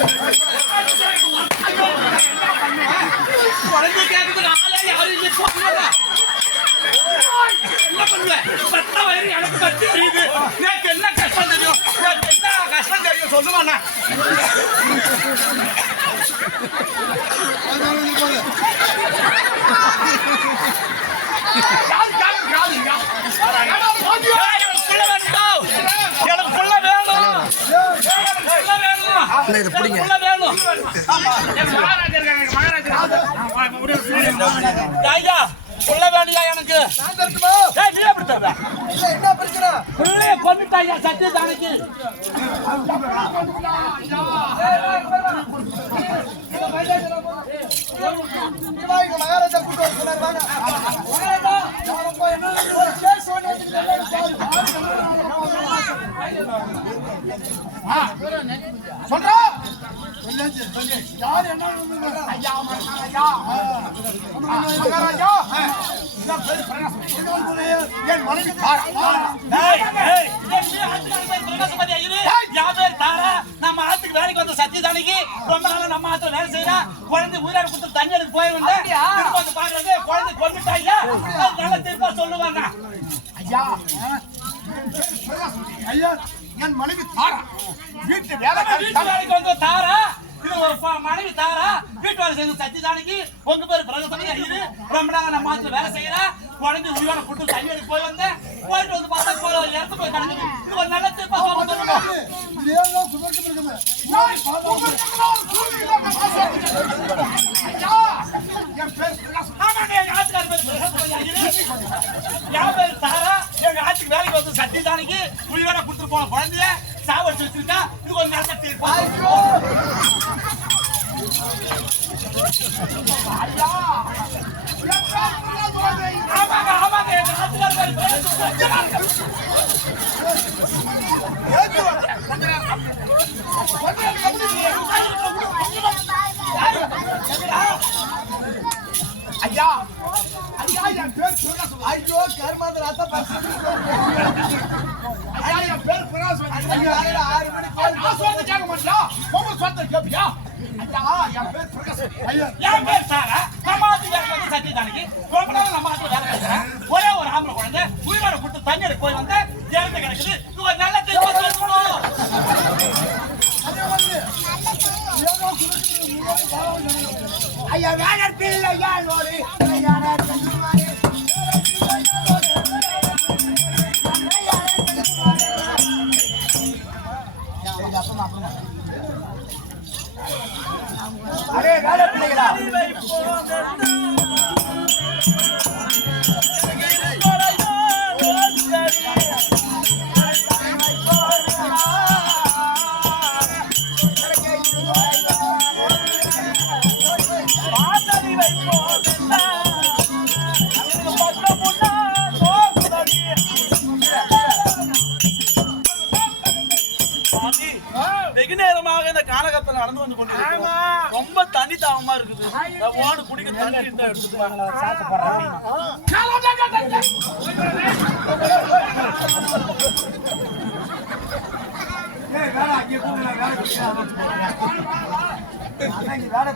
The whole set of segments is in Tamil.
குழந்தை கேட்கறதுக்கு ஆளே யாரும் இல்லை சொல்லுங்க என்ன பண்ணுவேன் பத்த வயிறு எனக்கு பத்தி தெரியுது எனக்கு என்ன கஷ்டம் தெரியும் எனக்கு என்ன கஷ்டம் தெரியும் சொல்லுவாண்ணா எனக்கு புள்ள வேணும் புள்ள வேணும் இதை பிடிங்க. புள்ள வேணும் ஆமா என் மகாராஜா இருக்காங்க எங்க மகாராஜா ஐயா புள்ள வேண்டியா எனக்கு நீ எப்படி தர என்ன பிரச்சனை பிள்ளைய கொண்டுட்டாயா சத்திய தானைக்கு மகாராஜா கூட்டு வர வாங்க. அவன் போய் என்ன ஒரு கேஸ் ஒண்ணு சொல்றா யார் என்ன ஐயா மகாராஜா மகாராஜா இதான் பேரு பிரகாசம். என் மனைவி தாரா. ஏய், ஏய், ஏய், நீ ஆத்துக்கார பேர் பிரகாசபதி ஐயரு. என் பேர் தாரா. நம்ம ஆத்துக்கு வேலைக்கு வந்த சத்தியதானிக்கு ரொம்ப நாளா நம்ம ஆத்துல வேலை செய்யறா. குழந்தை உயிரோட கொடுத்து தண்ணி எடுக்க போய். திரும்ப வந்து பார்க்கறது, குழந்தை கொன்னுட்டாய்யா. அதனால திரும்ப சொல்லுவாங்க. ஐயா ஐயா என் மனைவி தாரா வீட்டு வேலைக்கு வந்த தாரா. இது ஒரு மனைவி தாரா. வீட்டு வேலை செய்யற சத்தியதானிக்கு உங்க பேர் பிரகாசபதி ஐயரு. ரொம்ப நாளா நம்ம ஆத்துல வேலை செய்யறா. குழந்தை உயிரோட கொடுத்து தண்ணி எடுக்க போய் வந்தேன். போயிட்டு வந்து பார்த்தா கொ- இறந்து போய் கிடக்குது. இது ஒரு நல்ல திருப்ப ஐயா வேணர் பிள்ளையா நோடி அரே வேலை பிள்ளைகளா. வெகு நேரமாக இந்த கானகத்தில் நடந்து வந்து கொண்டிருக்கிறோம். ரொம்ப தண்ணி தாகமா இருக்குது. நான் ஓடு குடிக்க தண்ணி இருந்தா எடுத்துட்டு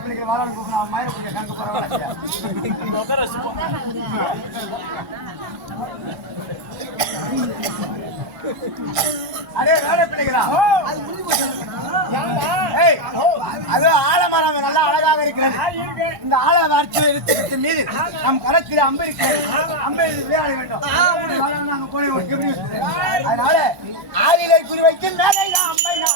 பிள்ளைகள் அவன் கணக்கு பரவாயில்ல பிள்ளைகளா? அது ஆலமரம் நல்லா அழகாக இருக்கிறது. இந்த ஆல வார்த்தை மீது நம் களத்தில் அம்பு இருக்கிறது. அம்பை விளையாட வேண்டும். வாழாங்க, போய் ஒரு கிபி அதனால ஆளிலை குறி வைத்து மேலே அம்பை நான்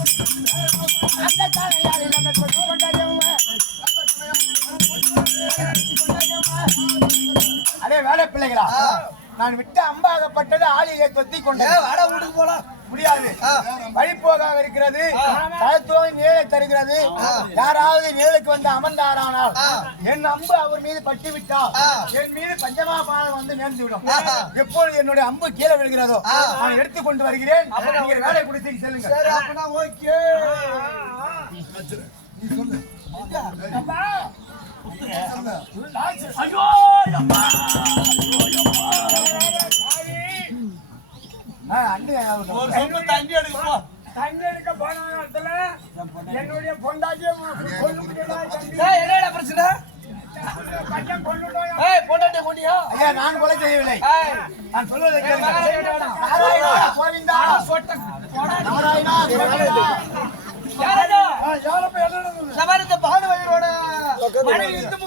நான் விட்ட அம்பாகப்பட்டது ஆளிலே தொத்தி கொண்டேன் வாட வீட்டுக்கு போலாம். முடியாது. வழிப்போகாக இருக்கிறது தளத்துவம் நிழலை தருகிறது. யாராவது நிழலுக்கு வந்து அமர்ந்தாரானால் என் அம்பு அவர் மீது பட்டு விட்டால் என் மீது பஞ்சமா பாலம் வந்து நேர்ந்து விடும் எப்பொழுது என்னுடைய அம்பு கீழே விழுகிறதோ நான் எடுத்துக் கொண்டு வருகிறேன். நீங்கள் வேலை கொடுத்து செல்லுங்க ஓகே. ஐயோ அம்மா. ஒரு தண்ணி எடுக்க போ தண்ணி எடுக்க போன இடத்துல என்னுடைய பொண்டாட்டியை கொண்டு ஏய், என்னடா பிரச்சனை பையன் கொண்டியா ஐயா நான் கொலை செய்யவில்லை நான் சொல்வதை கோவிந்தா நாராயணா. கோவிந்தா யாரடா? யாரப்ப என்ன சவாரி இந்த பாடு வயிறோட மனைவி இந்து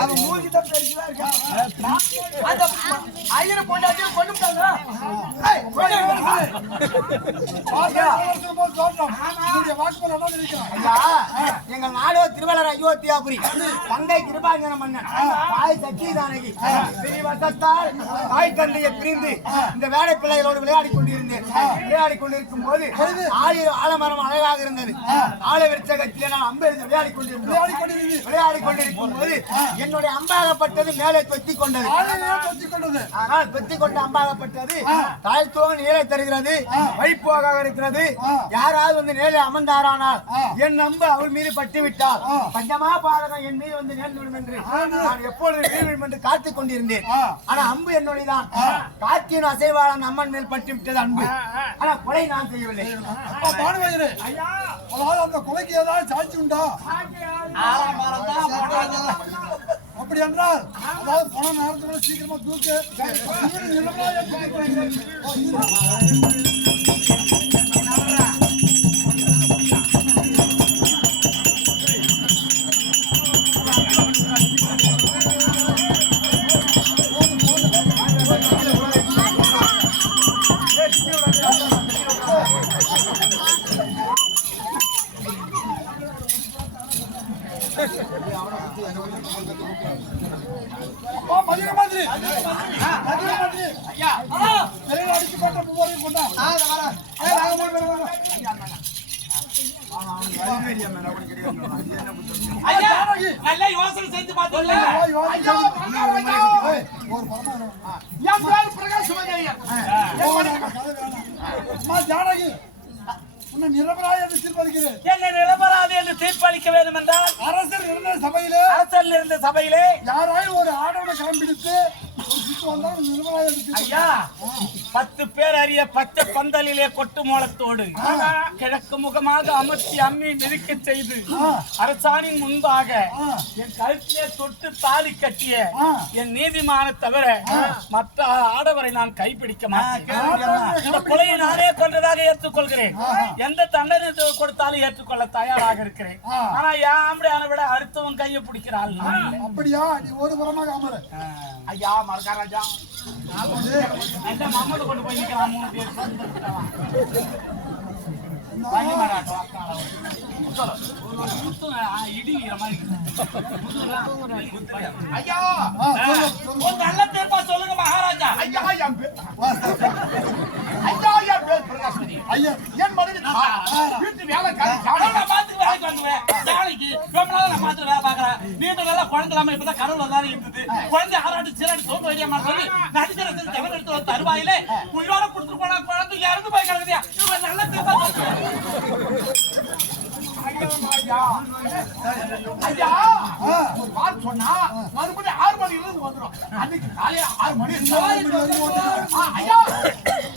அவன் தான் அந்த ஐயரை கொண்டுட்டாங்க எங்கள் நாடோ திருவள்ளர் அயோத்தியாபுரி தந்தை கிருபாஞ்சன மன்னன் தாய் சக்தி வசத்தால் தாய் தந்தையை பிரிந்து இந்த வேலை பிள்ளைகளோடு விளையாடி கொண்டிருந்தேன். விளையாடி கொண்டிருக்கும் போது ஆழி ஆலமரம் அழகாக இருந்தது. ஆல விருச்சகத்திலே நான் அம்பெழுந்து விளையாடி கொண்டிருந்தேன் விளையாடி கொண்டிருந்தேன் விளையாடி கொண்டிருக்கும் போது என்னுடைய அம்பாகப்பட்டது மேலே தொத்தி கொண்டது ஆனால் தொத்தி கொண்ட அம்பாகப்பட்டது தாய் தோக நீரை தருகிறது வழிப்போகாக இருக்கிறது. யாராவது வந்து நேரே அமர்ந்தாரானால் என் அம்பு அவள் மீது பட்டு விட்டால் பஞ்சமா பாரதம் என் மீது வந்து நேர்ந்துவிடும் என்று நான் எப்பொழுது வீழ்விடும் என்று காத்துக் கொண்டிருந்தேன். ஆனா அம்பு என்னுடையதான். காற்றின் அசைவாளன் அம்மன் மேல் பட்டு விட்டது அன்பு ஆனா கொலை நான் செய்யவில்லை. அதாவது அந்த கொலைக்கு ஏதாவது சாட்சி உண்டா அப்படி என்றால் அதாவது பணம் நேரத்துல சீக்கிரமா தூக்கு அம்மா ஜானகி. உன்னை நிரபராய என்று தீர்ப்பளிக்கிறேன். என்ன நிரபராதி என்று தீர்ப்பளிக்க வேண்டும் என்றால் அரசர் இருந்த சபையிலே அரசல் இருந்த சபையிலே யாராயும் ஒரு ஆடவனை கிளம்பிடுத்து ஒரு சித்து வந்தால் நிரபராய என்று தீர்ப்பு ஐயா பத்து பேர் அறிய பச்சை பந்தலிலே கொட்டு மோளத்தோடு கிழக்கு முகமாக அமர்த்தி அம்மி நெருக்க செய்து அரசாணின் முன்பாக என் கழுத்திலே தொட்டு தாலி கட்டிய என் நீதிமான தவிர மற்ற ஆடவரை நான் கைப்பிடிக்க மாட்டேன். இந்த கொலையை நானே கொண்டதாக ஏற்றுக்கொள்கிறேன். எந்த தண்டனை கொடுத்தாலும் ஏற்றுக்கொள்ள தயாராக இருக்கிறேன். ஆனா என் ஆம்படையான விட அடுத்தவன் கையை பிடிக்கிறாள். அப்படியா? நீ ஒரு புறமாக ஐயா மரகாராஜா கொண்டு போய் மூணு பேர் ஒரு நல்ல தீர்ப்பா சொல்லுங்க மகாராஜா ஐயா என் மனைவி வீட்டு வேலைக்கு வந்துவேன் வேலைக்கு ரொம்ப நாள் நான் பாத்துக்கு வேலை பாக்குறேன் நீண்ட வேலை குழந்தை இல்லாம இப்பதான் கடவுள் வந்தாலும் இருந்தது. குழந்தை ஆறாட்டு சீராட்டு தோக்க வேண்டிய சொல்லி நடிக்கிற ஜெவன் எடுத்து வந்து தருவாயிலே உயிரோட கொடுத்துட்டு போனா குழந்தை இறந்து போய் கிடக்குதியா இவங்க நல்ல. ஐயா ஒரு வாரம் சொன்னா மறுபடியும் ஆறு மணில இருந்து வந்துடும் அன்னைக்கு காலையில ஆறு மணி ஐயா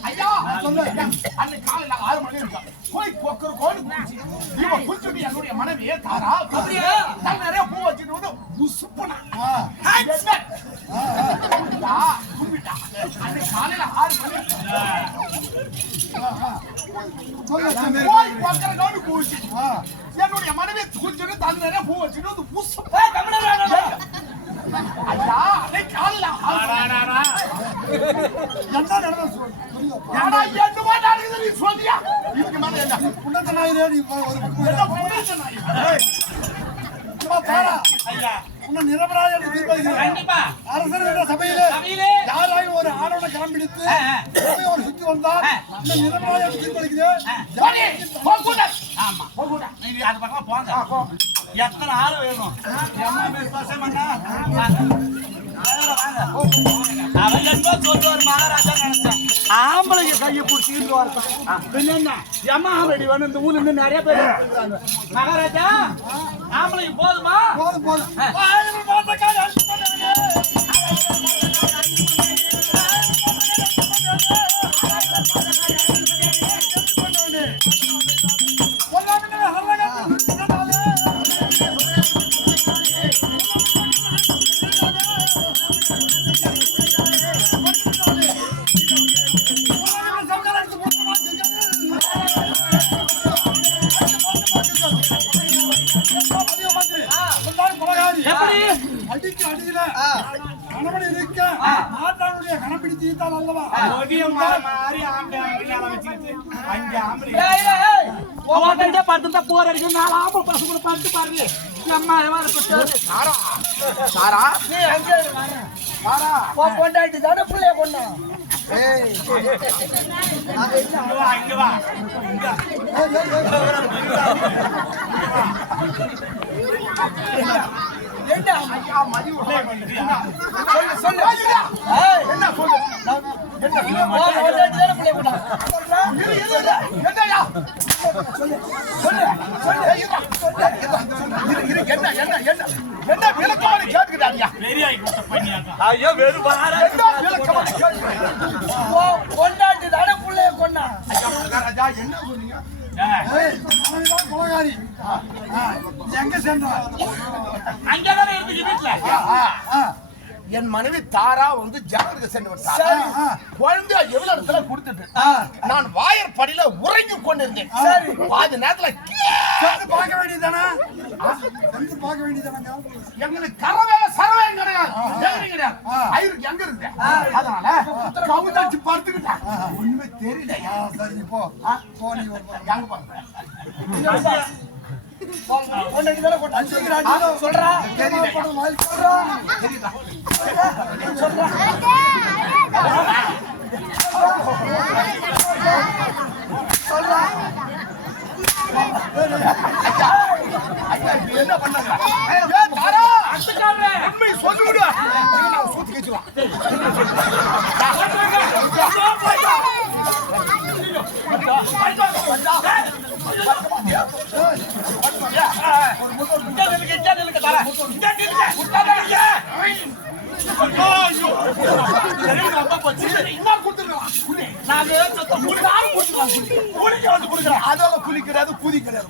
ஐயா அன்னைக்கு காலையில ஆறு மணி இருக்கும் போய் கொக்கர கோடு இவன் மனைவியே தாரா. அப்படியே? நிறைய பூ வச்சுட்டு வந்து உசுப்புனா ஹேட்ஸ்மேன் ஐயா கும்பிட்டா அன்னைக்கு காலையில ஆறு மணி போய் கொக்கர கோடு குடிச்சு என்னுடைய மனைவி குடிச்சுட்டு தன் நிறைய பூ வச்சுட்டு வந்து உசுப்பு ஐயா அன்னைக்கு காலையில ஆறு மணி என்ன நடந்தது சொல்லு. புரியுதா? ஏடா, என்னமோ நடக்குது நீ சொல்லியா? இதுக்கு மேல என்ன? புண்ணத்த நாயிலே நீ ஒரு என்ன புரியுது நாய்? அம்மா, தாரா, ஐயா, உன்னை நிரபராய என்று தீர்ப்பளிக்கிறேன் கண்டிப்பா. அரசர் என்ற சபையிலே சபையிலே யாராயும் ஒரு ஆடவனை கிளம்பிடித்து ஆ, ஆ. சுத்தி வந்தால். இந்த. ஆமா, அது பக்கம் போங்க. எத்தனை ஆள் வேணும்? மகாராஜா நினைச்சேன் ஆம்பளைங்க கையை பிடிச்சிட்டு ஆம்பளை வேணும். இந்த ஊர்ல இருந்து நிறைய பேர். மகாராஜா ஆம்பளைங்க போதுமா? போதும் போதும். ஆயிரம் போர் அடிக்கும் நாலு ஆம்பளை பசங்க கூட படுத்து பாருங்க. அம்மா எவ்வளவு இருக்கு நீ எங்க உன் பொண்டாட்டி தானே பிள்ளைய கொண்டா ஏய், என்ன ஐயோ வெறும் தானே பிள்ளைய கொண்டா என்ன சொன்னீங்க? கொலகாரி. எங்க சென்றான் அங்கதானே இருந்துச்சு வீட்டுல என் மனைவி தாரா வந்து ஜாகிரதை சென்று. குழந்தை எவ்வளவு இடத்துல கொடுத்துட்டு நான் வாயர் படியில உறங்கி கொண்டிருந்தேன். சரி. பாதி நேரத்துல பார்க்க வேண்டியதானே பார்க்க வேண்டியதானங்க எங்களுக்கு கரவே சரவே கிடையாது. ஐயருக்கு எங்க இருக்கு அதனால கவுந்தாச்சு படுத்துக்கிட்டேன் ஒண்ணுமே தெரியல சரி போ. போ நீ ஒரு போ. எங்க பாருங்க? சொல்றா. என்ன பண்ணாங்க சூத்தி குளிக்க வந்து குளிக்கிறேன் அதோட குளிக்கிறாது குதிக்கிறாது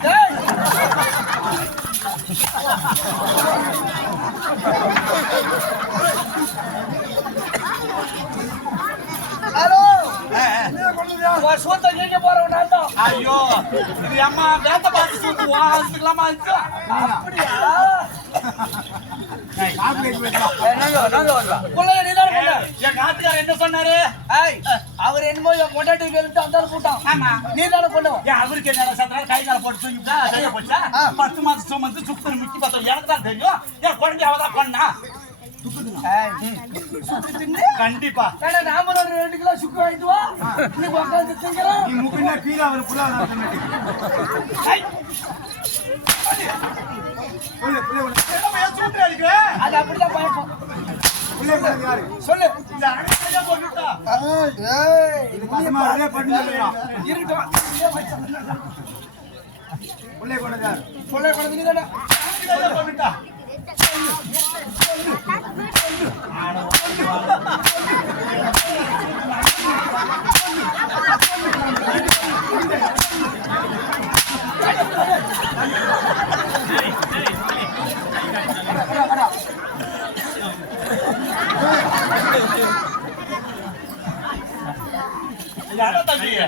ஹலோ என்ன போறவன் ஐயோ இது அம்மா வேத்த பார்த்து சொல்லிட்டு வாசிக்கலாமா இருக்கு அப்படியா என்ன சொன்னாரு அவர் என்னமோ என் அந்த கூட்டம் நீ தானே கொண்டோம் அவருக்கு என்ன சத்தனால கை கால போட்டு தூங்கிட்டா சரியா போச்சா பத்து மாசம் சுமந்து பார்த்தோம் எனக்கு தான் தெரியும் என் குழந்தை அவதான் பண்ணா கண்டிப்பா. நாம ரெண்டு கிலோ சுக்கு வாங்கிட்டு வா உட்காந்து நீ முக்கினா கீழே அவர் புள்ள அது அப்படிதான் பழக்கம் சொல்லு இந்த போட்டுட்டா. ஏய் இது இருக்கட்டும் நீ தானே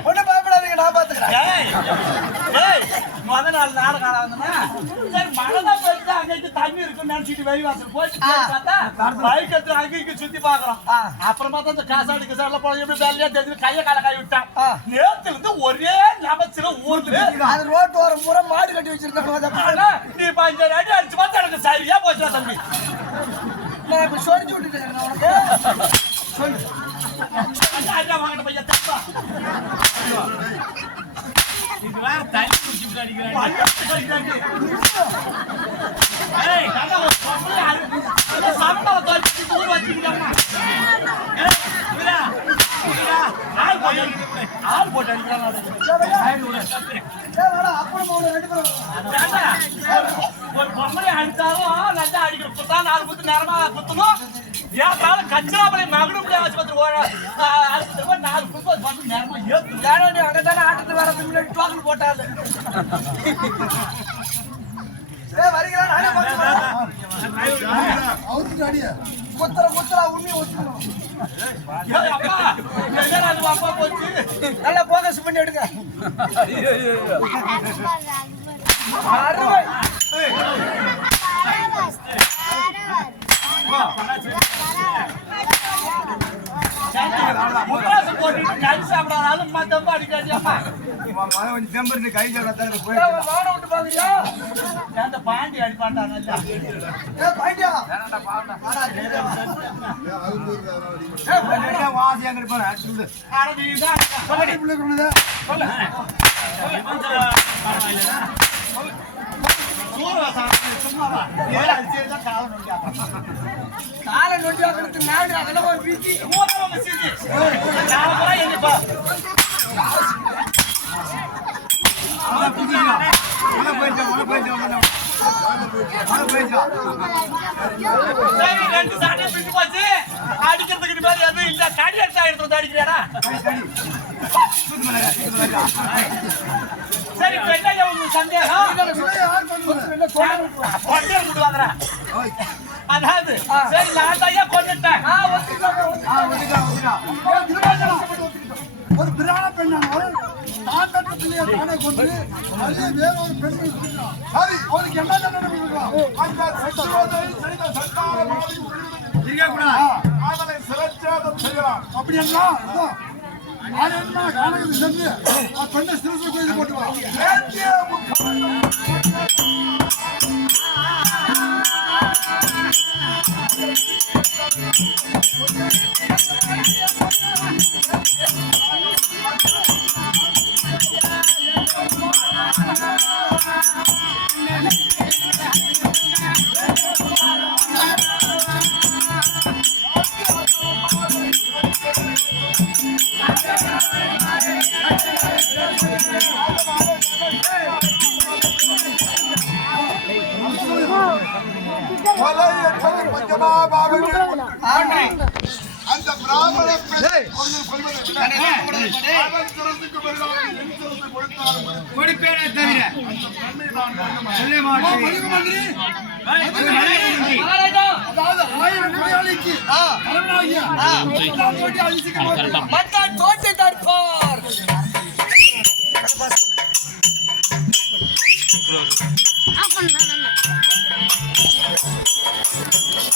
ஒன்னும் பயப்படாதீங்க நான் பாத்துக்கிறேன். முத நாள் நாடகம் ஆடாதுன்னா, சரி மழைதான் பெய்யுது, அங்கங்க தண்ணி இருக்குன்னு நினைச்சிட்டு வெளிவாசல் போயிட்டு போய் பார்த்தா, bike எடுத்து அங்க இங்க சுத்தி பார்க்கறோம். அப்புறமா தான் இந்த காசாடி கிசாடில போய் எப்படி வேலையா தெரிஞ்சு கையை காலை கை விட்டான். நேத்துல இருந்து ஒரே நபத்துல ஊர்ல அது ரோட்டு ஓரம் பூரா மாடு கட்டி வச்சிருக்காங்க ஆனா, நீ இப்ப அஞ்சு அடி அடிச்சு பார்த்தா எனக்கு சரியா போச்சுடா தம்பி. நான் இப்ப சொரிஞ்சு உனக்கு அண்ணா, வாங்கடா பையன், தப்பா. பையன் அடிக்கிறாங்க. ஏய், நல்லா ஆள் போட்டு அடிக்கிறான். ஒரு பொம்பளை நல்லா நாலு குத்து நேரமா குத்தணும். ஏன் கஞ்சாபுரம் மகனும் ஆஸ்பத்திரி ஓட ஆஸ்பத்திரி நாலு குடும்பம் வந்து நேரமா ஏத்து ஏன்னா ஆட்டத்து வரதுக்கு முன்னாடி டோக்கன் போட்டாரு ஏய் வருகிறா நானே பார்த்து வரேன். அவருக்கு அடிய ஒத்துக்கணும் ஏய் அப்பா போச்சு நல்லா போக்கஸ் பண்ணி எடுங்க அறுவை முக்காசு போட்டுட்டு கறி சாப்பிடாதாலும் மத்தப்ப அடிக்காது அம்மா கொஞ்சம் தெம்பு கை வாட விட்டு பாக்குறியா அந்த பாண்டி நல்லா பாண்டியா நீ தான் கொண்டது காலை நொண்டி வாக்கிறதுக்கு நாடு அதெல்லாம் ஒரு அடிக்கிறதுக்கு மாதிரி எதுவும் இல்ல கடி எடுத்து வந்து சரி இப்ப என்ன உங்களுக்கு சந்தேகம்? கொண்டே அதாவது சரி நான் தான் கொண்டுட்டேன். ஒரு பிராண பெண்ணானவள் தான் பெற்ற பிள்ளையை தானே கொண்டு அதே வேற ஒரு பெண். சரி அவனுக்கு என்ன தண்டனை கொடுக்கலாம் அந்த சட்டவாதை செய்த சட்டாளமாதி இருக்க கூடாது காதலை செய்யலாம் அப்படி என்ன ஆனா ஆயிரம்னா சென்று பெண்ணை சிறுசு கோயில் போட்டு அந்த பிராமண பெண் கொண்டு கொள்வதை கொடுப்பேனே தவிர சொல்ல மாட்டேன் மத்தான் アフロンバーナーのチャンネルで。